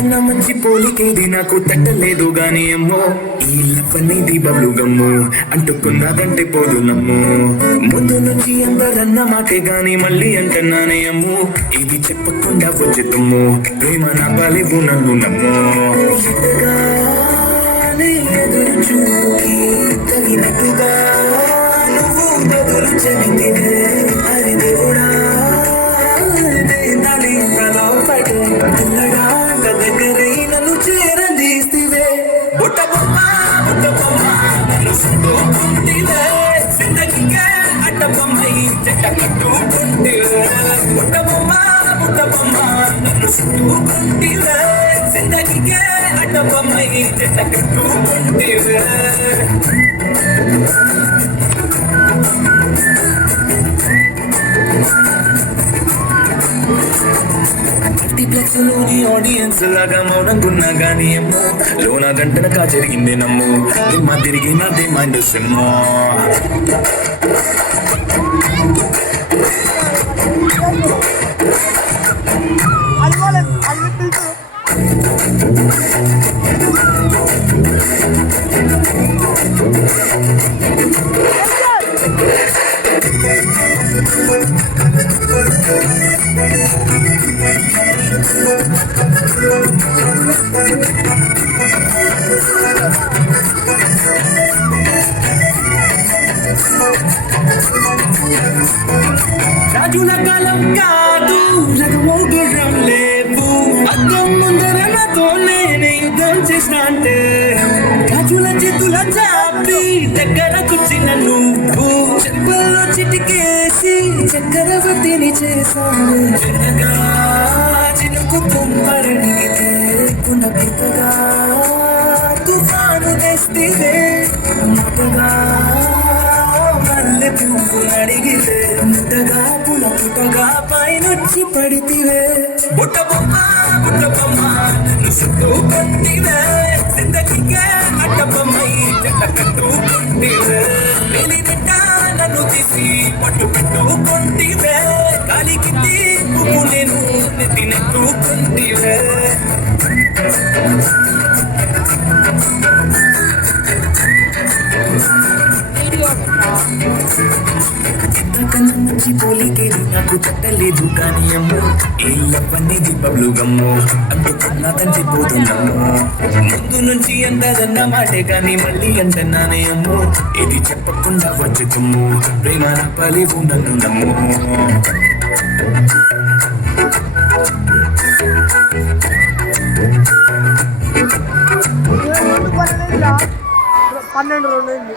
అంతకన్నా మంచి పోలికేది నాకు తట్టలేదు గాని అమ్మో ఈ లవ్ అనేది బబ్లు గమ్ము అంటుకున్నదంటే పోదు నమ్ము ముందు నుంచి అందరన్న మాటే గాని మళ్ళీ అంటున్నానే అమ్ము ఇది చెప్పకుండా వచ్చే తుమ్ము ప్రేమ నా బాలేవు నన్ను నమ్ము ఎదురు చూకి తగినట్టుగా నువ్వు బదులు చెబితివే అది దేవుడా దగ్గరై నన్ను చేరదీస్తివే బుట్ట బొమ్మ నన్ను సుట్టుకుంటివే జిందగీకే అడ్డ బొమ్మై చెట్ట కట్టుకుంటివే బుట్ట బొమ్మ నన్ను సుట్టుకుంటివే జిందగీకే అడ్డ బొమ్మై చెట్ట కట్టుకుంటివే మల్టీప్లెక్స్ లోని ఆడియన్స్ లాగా మౌనంగున్నా గానీ అమ్మో లోన గంటనకా జరిగింది నమ్ము దిమ్మ తిరిగినదే మైండ్ సినిమా రాజుల కాలం కాదు రగమోగురం లేవు అద్దం ముందర నాతో నేనే యుద్ధం చేసిన అంటే రాజుల చేతుల చాపి దగ్గరకొచ్చిన నువ్వు చెప్పుల్లో చిటికేసి చక్రవర్తిని చేశాను చిన్నగా చినుకు తుమ్మరడిగితే కుండ పెద్దగా తుఫాను తెస్తే మొదగా మల్లె పువ్వు అడిగితే ముద్దగా పుల పుటగా పైనొచ్చి పడితివే బుట్ట బొమ్మ నన్ను చుట్టుకుంటివే జిందగీకే అడ్డ బొమ్మై చెట్ట కట్టుకుంటివే వెలినిట్ట నన్ను తీసి పట్టు పెట్టుకుంటివే కాలికి పువ్వు నేను నెత్తినెత్తుకుంటివే ఎంతకన్నా మంచి పోలికేది నాకు తట్టలేదు కానీ అమ్ము ఏ లవ్ అనేది బబ్లు గమ్ము అంటుకున్నదంటే పోతున్నాము ముందు నుంచి అందదన్న మాటే కానీ మళ్ళీ అంటున్నానే అమ్ము ఇది చెప్పకుండా వచ్చే తుమ్ము ప్రేమ నా పలేవు నన్ను నమ్ము 12 రోజులు